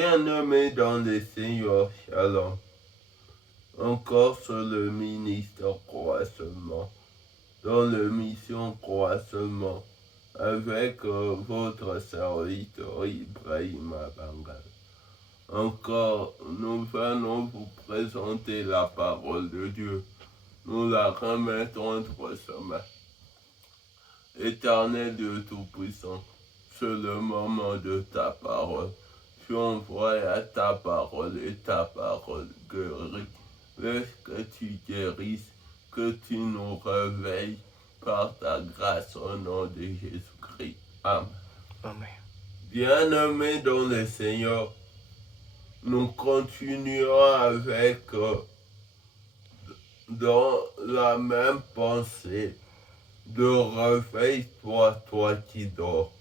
Bien-aimés dans le Seigneur, Shalom. Encore sur le ministère Croissement, dans la mission Croissement, avec votre serviteur Ibrahim Abangal. Encore, nous venons vous présenter la parole de Dieu. Nous la remettons entre ses mains. Éternel Dieu Tout-Puissant, c'est le moment de ta parole. Tu envoies à ta parole et ta parole guérit. Laisse que tu guérisses, que tu nous réveilles par ta grâce au nom de Jésus-Christ. Amen. Amen. Bien-aimés dans le Seigneur, nous continuons avec dans la même pensée de réveille-toi, toi qui dors.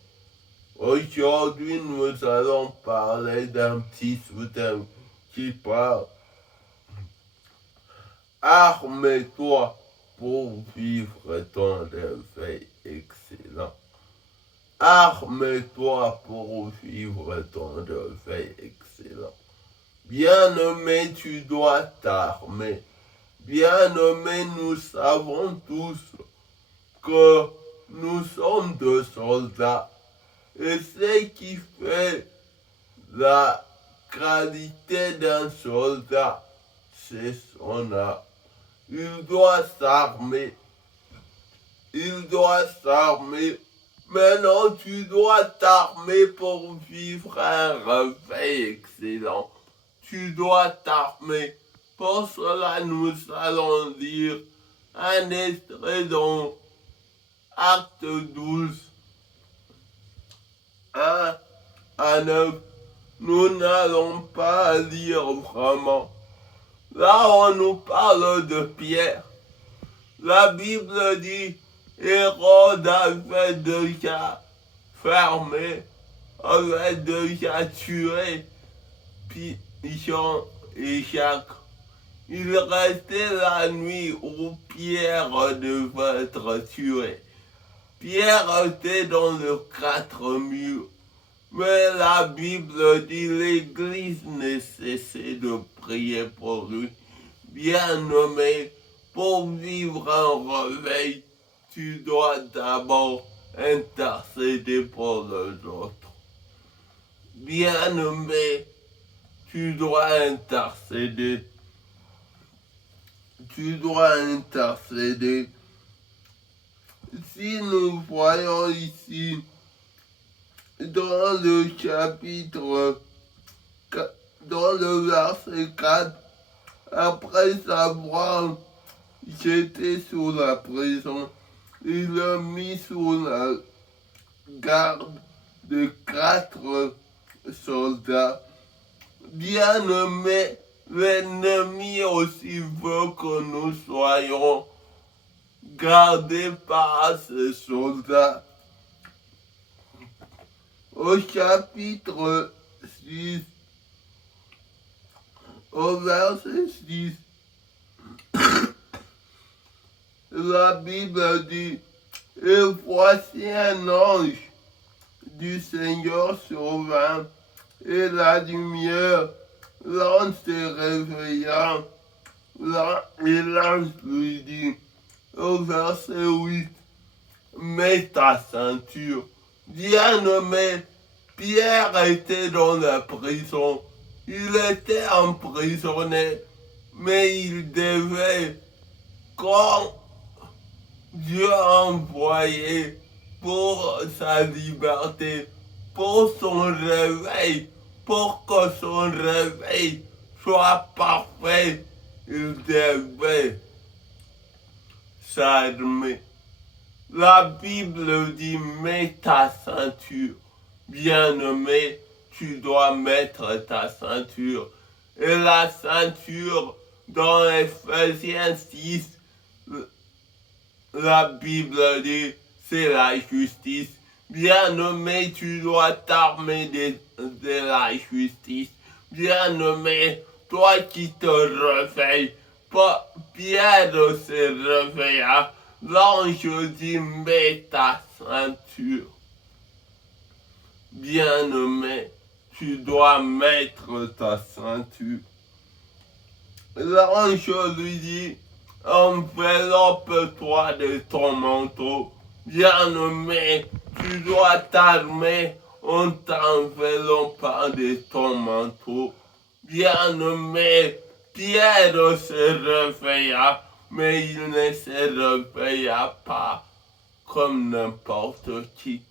Aujourd'hui, nous allons parler d'un petit sous-thème qui parle arme-toi pour vivre ton réveil excellent. Arme-toi pour vivre ton réveil excellent. Bien-aimé, tu dois t'armer. Bien-aimé, nous savons tous que nous sommes des soldats. Et ce qui fait la qualité d'un soldat, c'est son arme. Il doit s'armer. Il doit s'armer. Maintenant, tu dois t'armer pour vivre un réveil excellent. Tu dois t'armer. Pour cela, nous allons lire un extrait dans Acte 12, 1 à 9. Nous n'allons pas lire vraiment. Là, on nous parle de Pierre. La Bible dit, Hérode avait déjà fermé, avait déjà tué Jean et Jacques. Il restait la nuit où Pierre devait être tué. Pierre était dans le 4 murs. Mais la Bible dit l'Église ne cessait de prier pour lui. Bien-aimé, pour vivre un réveil, tu dois d'abord intercéder pour les autres. Bien-aimé, tu dois intercéder. Tu dois intercéder. Si nous voyons ici, dans le chapitre, dans le verset 4, après avoir jeté sous la prison, il l'a mis sous la garde de 4 soldats. Bien-aimés, l'ennemi aussi veut que nous soyons gardés par ces soldats. Au chapitre 6, au verset 6, la Bible dit, et voici un ange du Seigneur survint, et la lumière, l'ange se réveilla, et l'ange lui dit, au verset 8, mets ta ceinture. Bien-aimé, Pierre était dans la prison. Il était emprisonné, mais il devait, quand Dieu a envoyé pour sa liberté, pour son réveil, pour que son réveil soit parfait, il devait s'armer. La Bible dit, mets ta ceinture. Bien-aimé, tu dois mettre ta ceinture. Et la ceinture, dans Ephésiens 6, la Bible dit, c'est la justice. Bien-aimé, tu dois t'armer de la justice. Bien-aimé, toi qui te réveilles, Pierre se réveilla. L'ange dit, mets ta ceinture. Bien-aimé, tu dois mettre ta ceinture. L'ange lui dit, enveloppe-toi de ton manteau. Bien-aimé, tu dois t'armer en t'enveloppant de ton manteau. Bien-aimé, Pierre se réveilla, mais il ne se réveilla pas comme n'importe qui.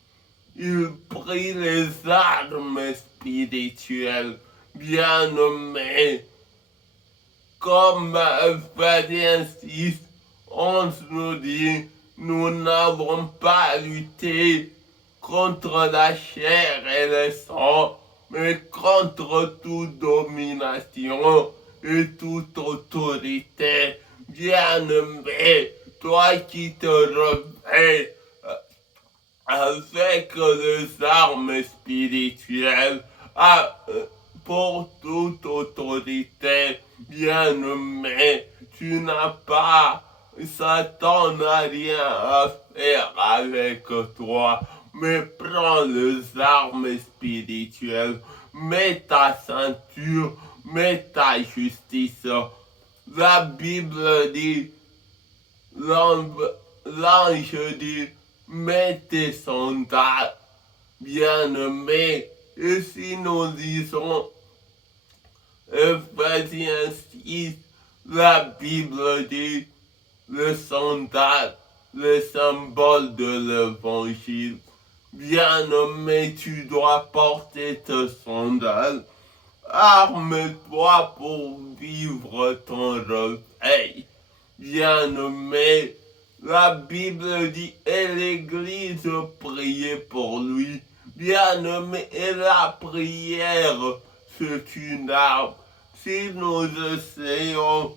Il prit les armes spirituelles. Bien-aimé, comme Ephésiens 6, 11 nous dit, nous n'avons pas à lutter contre la chair et le sang, mais contre toute domination et toute autorité. Bien-aimé, toi qui te réveilles avec les armes spirituelles, pour toute autorité, bien-aimé, tu n'as pas, Satan n'a rien à faire avec toi, mais prends les armes spirituelles, mets ta ceinture, mets ta justice. La Bible dit, l'ange dit, mets tes sandales, bien-aimé. Et si nous lisons Ephésiens 6, la Bible dit, le sandal, le symbole de l'évangile. Bien-aimé, tu dois porter tes sandales. Arme-toi pour vivre ton réveil. Bien-aimé, la Bible dit, et l'Église priait pour lui. Bien-aimé, et la prière, c'est une arme. Si nous essayons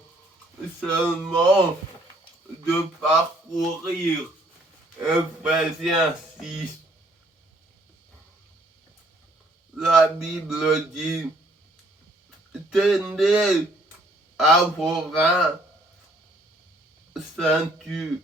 seulement de parcourir Ephésiens 6, la Bible dit, tenez à vos reins ceinture,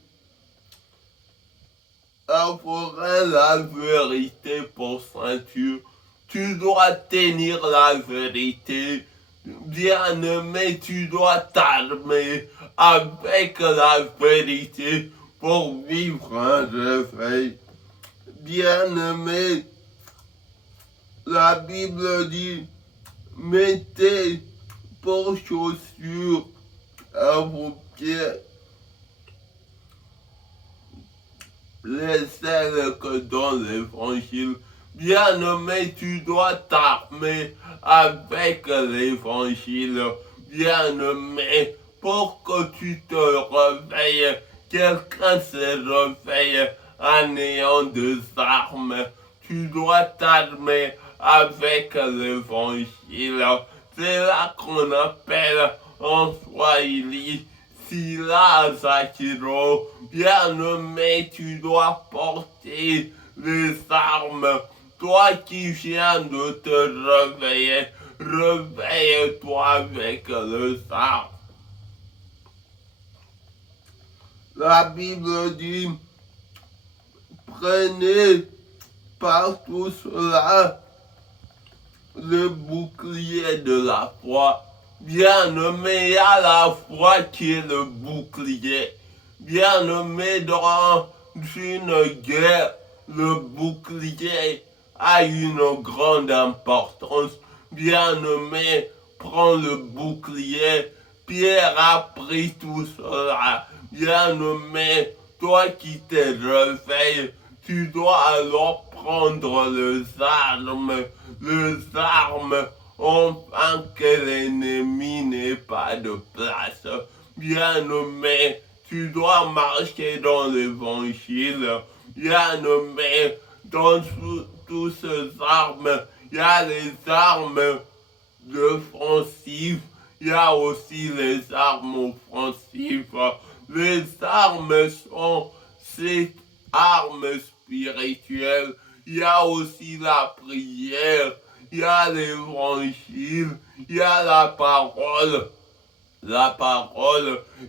à vos reins la vérité pour ceinture. Tu dois tenir la vérité. Bien-aimé, tu dois t'armer avec la vérité pour vivre un réveil. Bien-aimé, la Bible dit, mettez pour chaussures à vos pieds les ailes que donne l'évangile. Bien-aimé, tu dois t'armer avec l'évangile. Bien-aimé, pour que tu te réveilles, quelqu'un se réveille en ayant des armes. Tu dois t'armer avec l'évangile. C'est là qu'on appelle en Swahili Sila Zakiro. Bien-aimé, tu dois porter les armes. Toi qui viens de te réveiller, réveille-toi avec les armes. La Bible dit, prenez par tout cela le bouclier de la foi. Bien-aimé, il y a la foi qui est le bouclier. Bien-aimé, dans une guerre, le bouclier a une grande importance. Bien-aimé, prends le bouclier. Pierre a pris tout cela. Bien-aimé, toi qui te réveilles, tu dois alors prendre les armes afin que l'ennemi n'ait pas de place. Bien-aimé, tu dois marcher dans l'évangile. Bien-aimé, dans toutes ces armes, il y a les armes défensives, il y a aussi les armes offensives. Les armes sont ces armes spirituelles. Il y a aussi la prière, il y a l'évangile, il y a la parole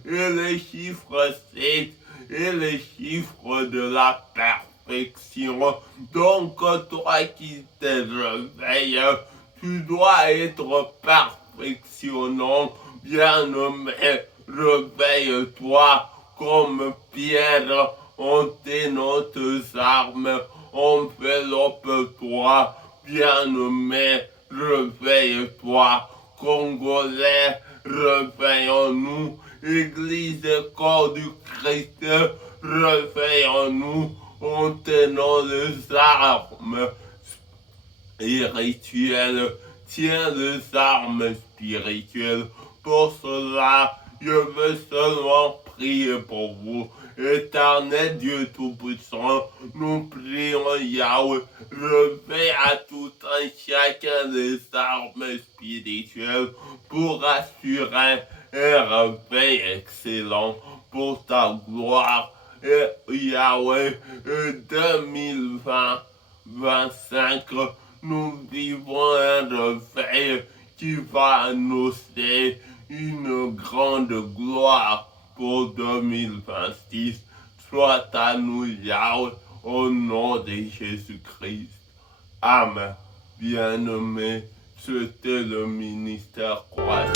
et les chiffres 7 et les chiffres de la perfection. Donc toi qui te réveilles, Tu dois être perfectionnant, bien-aimé, réveille-toi comme Pierre, en tes armes, enveloppe-toi, bien-aimé, réveille-toi, Congolais, réveillons-nous, Église et corps du Christ, réveillons-nous, en tenant les armes spirituelles, tiens les armes spirituelles. Pour cela, je veux seulement prier pour vous. Éternel Dieu Tout-Puissant, nous prions Yahweh, revêt à tout un chacun des armes spirituelles pour assurer un réveil excellent pour ta gloire. Et Yahweh, 2025, nous vivons un réveil qui va annoncer une grande gloire pour 2026. Soit à nous, Yahweh, au nom de Jésus-Christ. Amen. Bien-aimé, c'était le ministère croisé.